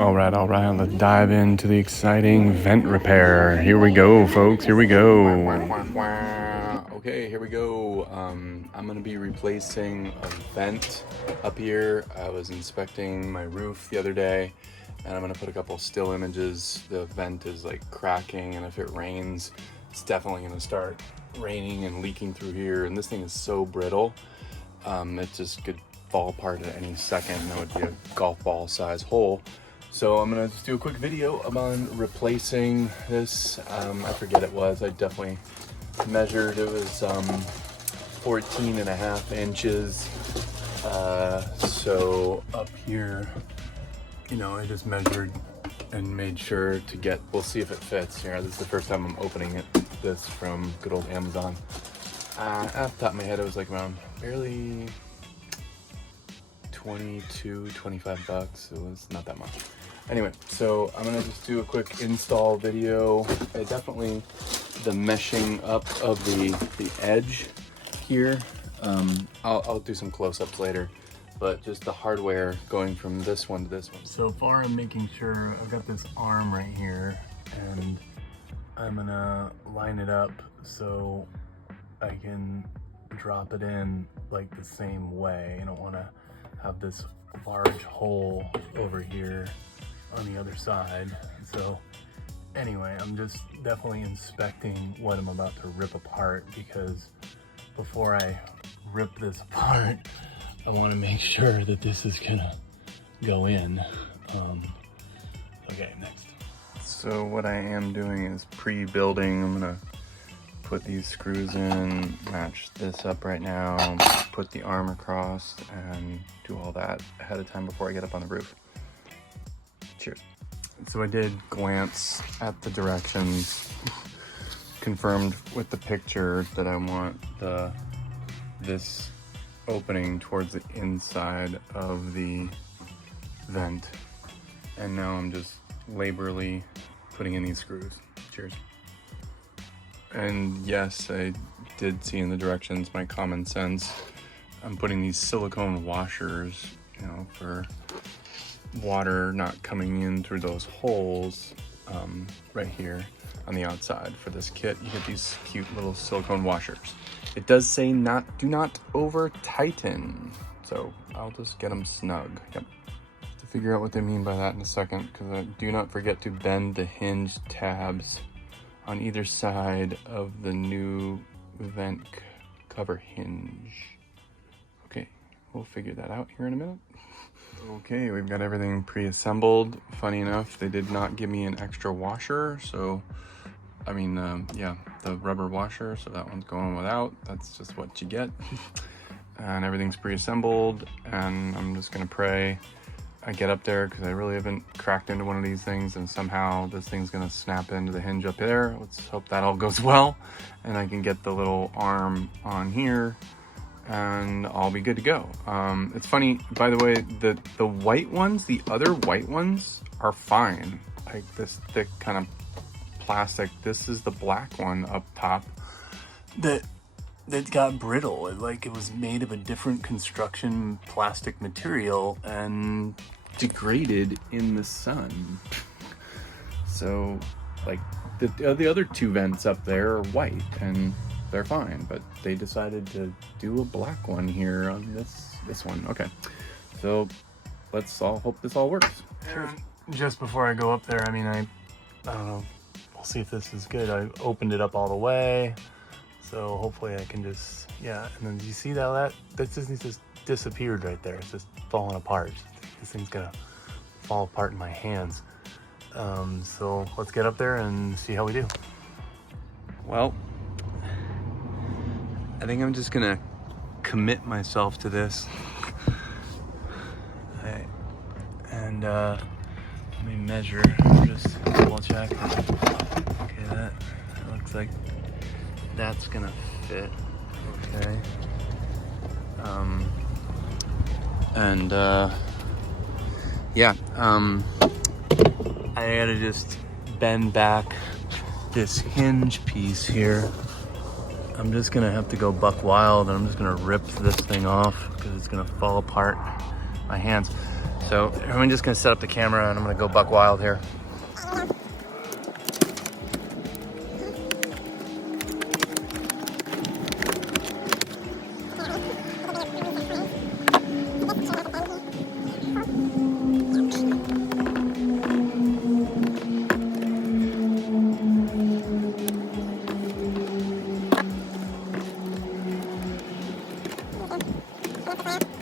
All right, let's dive into the exciting vent repair. Here we go, folks, here we go. Okay, here we go. I'm gonna be replacing a vent up here. I was inspecting my roof the other day, and I'm gonna put a couple still images. The vent is like cracking, and if it rains, it's definitely gonna start raining and leaking through here. And this thing is so brittle, it just could fall apart at any second, and that would be a golf ball size hole. So I'm gonna just do a quick video on replacing this. I forget it was, I definitely measured, it was 14 and a half inches. So up here, you know, I just measured and made sure to get, we'll see if it fits here. This is the first time I'm opening this from good old Amazon. Off the top of my head, it was like around barely 25 bucks. It was not that much. Anyway, so I'm gonna just do a quick install video. Definitely the meshing up of the edge here. I'll do some close-ups later, but just the hardware going from this one to this one. So far I'm making sure I've got this arm right here, and I'm gonna line it up so I can drop it in like the same way. I don't wanna have this large hole over here on the other side. So anyway, I'm just definitely inspecting what I'm about to rip apart, because before I rip this apart, I want to make sure that this is gonna go in. Okay, next. So what I am doing is pre-building. I'm gonna put these screws in, match this up right now, put the arm across, and do all that ahead of time before I get up on the roof. Cheers. So I did glance at the directions, confirmed with the picture that I want this opening towards the inside of the vent, and now I'm just laboriously putting in these screws. Cheers. And yes, I did see in the directions, my common sense, I'm putting these silicone washers, you know, for water not coming in through those holes right here on the outside. For this kit, you get these cute little silicone washers. It does say do not over tighten, so I'll just get them snug. Yep. To figure out what they mean by that in a second, because do not forget to bend the hinge tabs on either side of the new vent cover hinge. Okay, we'll figure that out here in a minute. Okay, we've got everything pre-assembled. Funny enough, they did not give me an extra washer, so, I mean, yeah, the rubber washer, so that one's going without. That's just what you get. And everything's pre-assembled, and I'm just gonna pray I get up there, because I really haven't cracked into one of these things, and somehow this thing's gonna snap into the hinge up there. Let's hope that all goes well, and I can get the little arm on here, and I'll be good to go. It's funny, by the way, the white ones, the other white ones are fine. Like this thick kind of plastic. This is the black one up top that got brittle. It was made of a different construction plastic material and degraded in the sun. So like the other two vents up there are white and they're fine, but they decided to do a black one here on this one. Okay, so let's all hope this all works. Sure. Just before I go up there, I mean, I don't know, we'll see if this is good. I opened it up all the way, so hopefully I can just, yeah. And then you see that just disappeared right there. It's just falling apart. This thing's gonna fall apart in my hands. So let's get up there and see how we do. Well, I think I'm just gonna commit myself to this. And let me measure, just double check. Okay, that looks like that's gonna fit. Okay. Yeah, I gotta just bend back this hinge piece here. I'm just gonna have to go buck wild, and I'm just gonna rip this thing off because it's gonna fall apart my hands. So I'm just gonna set up the camera and I'm gonna go buck wild here.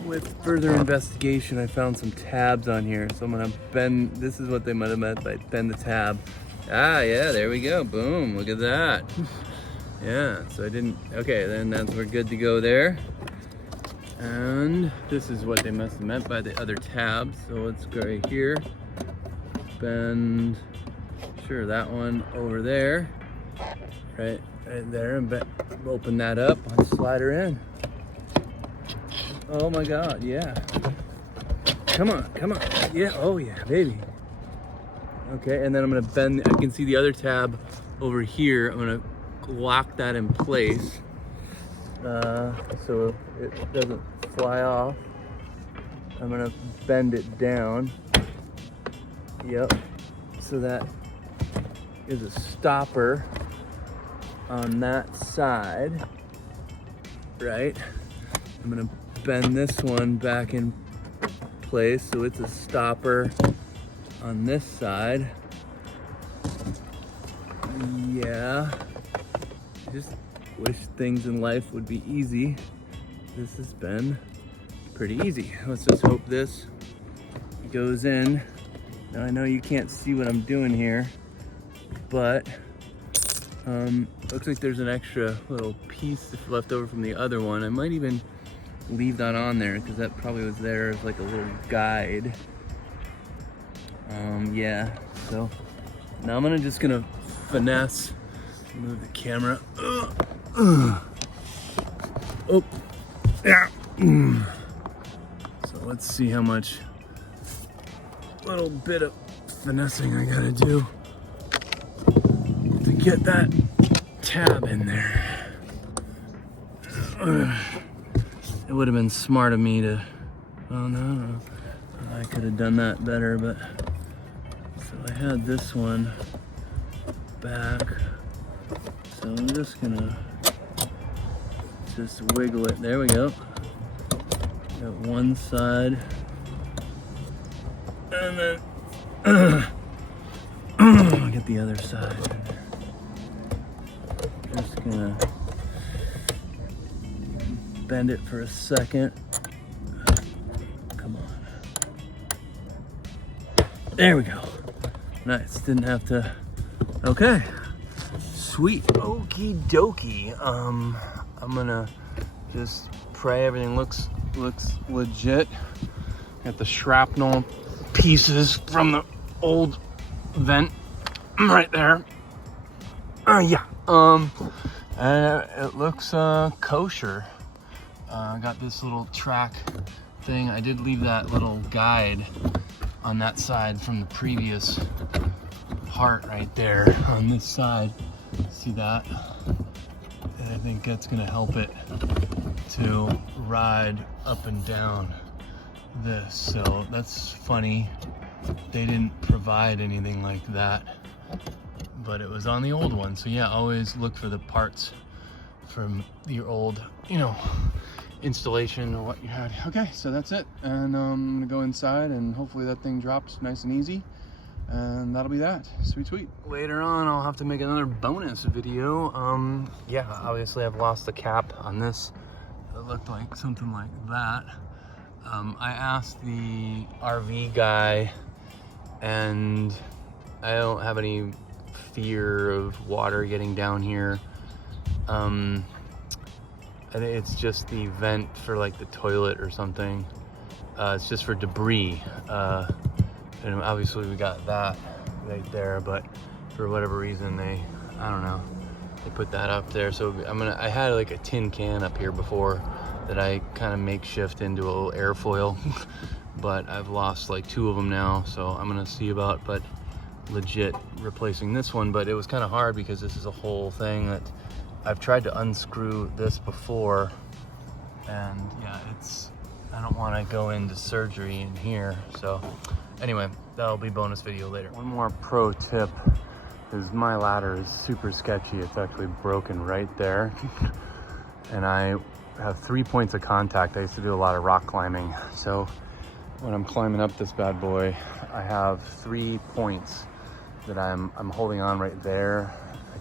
With further investigation, I found some tabs on here. So I'm gonna bend, this is what they might have meant by bend the tab. Ah, yeah, there we go, boom, look at that. Yeah, so I didn't, okay, then we're good to go there. And this is what they must have meant by the other tabs. So let's go right here, bend, sure, that one over there, right there, and open that up, and slide her in. Oh my God, yeah. Come on, yeah, oh yeah, baby. Okay, and then I'm gonna bend, I can see the other tab over here. I'm gonna lock that in place so it doesn't fly off. I'm gonna bend it down. Yep, so that is a stopper on that side, right? I'm gonna bend this one back in place so it's a stopper on this side. Yeah, I just wish things in life would be easy. This has been pretty easy. Let's just hope this goes in. Now I know you can't see what I'm doing here, but looks like there's an extra little piece left over from the other one. I might even leave that on there because that probably was there as like a little guide. Yeah, so now I'm just gonna finesse, move the camera. Oh, yeah. So let's see how much little bit of finessing I gotta do to get that tab in there. It would have been smart of me to, oh no, I could have done that better, but, so I had this one back, so I'm just gonna just wiggle it, there we go. Got one side, and then, get the other side. Just gonna bend it for a second. Come on. There we go. Nice, didn't have to, okay. Sweet, okie dokie. I'm gonna just pray everything looks legit. Got the shrapnel pieces from the old vent right there. Yeah, and it looks kosher. Got this little track thing. I did leave that little guide on that side from the previous part right there on this side. See that? And I think that's gonna help it to ride up and down this. So that's funny. They didn't provide anything like that, but it was on the old one. So yeah, always look for the parts from your old, installation or what you had. Okay, so that's it. And I'm gonna go inside and hopefully that thing drops nice and easy. And that'll be that. Sweet, sweet. Later on, I'll have to make another bonus video. Yeah, obviously I've lost the cap on this. It looked like something like that. I asked the RV guy, and I don't have any fear of water getting down here. I think it's just the vent for like the toilet or something. It's just for debris. And obviously we got that right there, but for whatever reason I don't know, they put that up there. So I had like a tin can up here before that I kind of makeshift into a little airfoil, but I've lost like 2 of them now. So I'm gonna see about, but legit replacing this one. But it was kind of hard because this is a whole thing that I've tried to unscrew this before, and yeah, I don't want to go into surgery in here. So anyway, that'll be bonus video later. One more pro tip is my ladder is super sketchy. It's actually broken right there. And I have 3 points of contact. I used to do a lot of rock climbing. So when I'm climbing up this bad boy, I have 3 points that I'm holding on right there,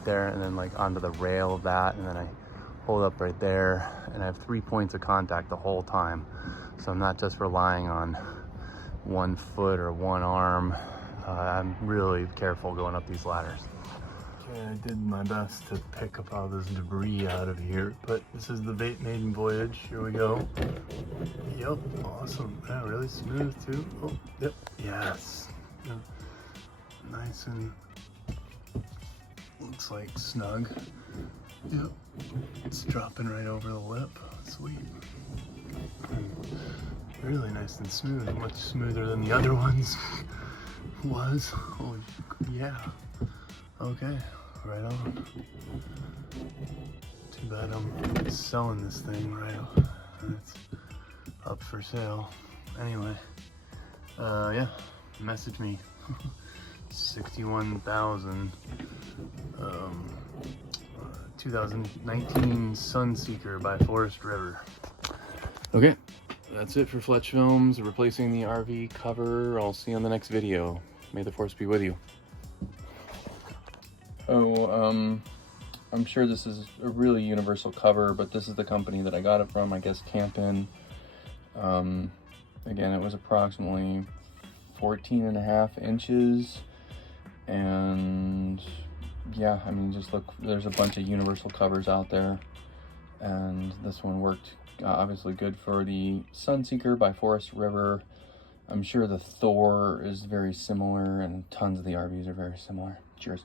and then like onto the rail of that, and then I hold up right there, and I have 3 points of contact the whole time. So I'm not just relying on 1 foot or 1 arm. I'm really careful going up these ladders. Okay, I did my best to pick up all this debris out of here, but this is the Vape Maiden Voyage. Here we go. Yep, awesome. Yeah, really smooth too. Oh, yep, yes. Yep. Nice and looks like snug. Yep, it's dropping right over the lip. Sweet. And really nice and smooth, much smoother than the other ones was. Oh yeah. Okay, right on. Too bad I'm selling this thing right up. It's up for sale. Anyway, yeah, message me. 61,000. 2019 Sunseeker by Forest River. Okay, that's it for Fletch Films, replacing the RV cover. I'll see you on the next video. May the force be with you. Oh, I'm sure this is a really universal cover, but this is the company that I got it from, I guess Campin. Again, it was approximately 14.5 inches, and yeah, I mean, just look, there's a bunch of universal covers out there, and this one worked obviously good for the Sunseeker by Forest River. I'm sure the Thor is very similar, and tons of the RVs are very similar. Cheers.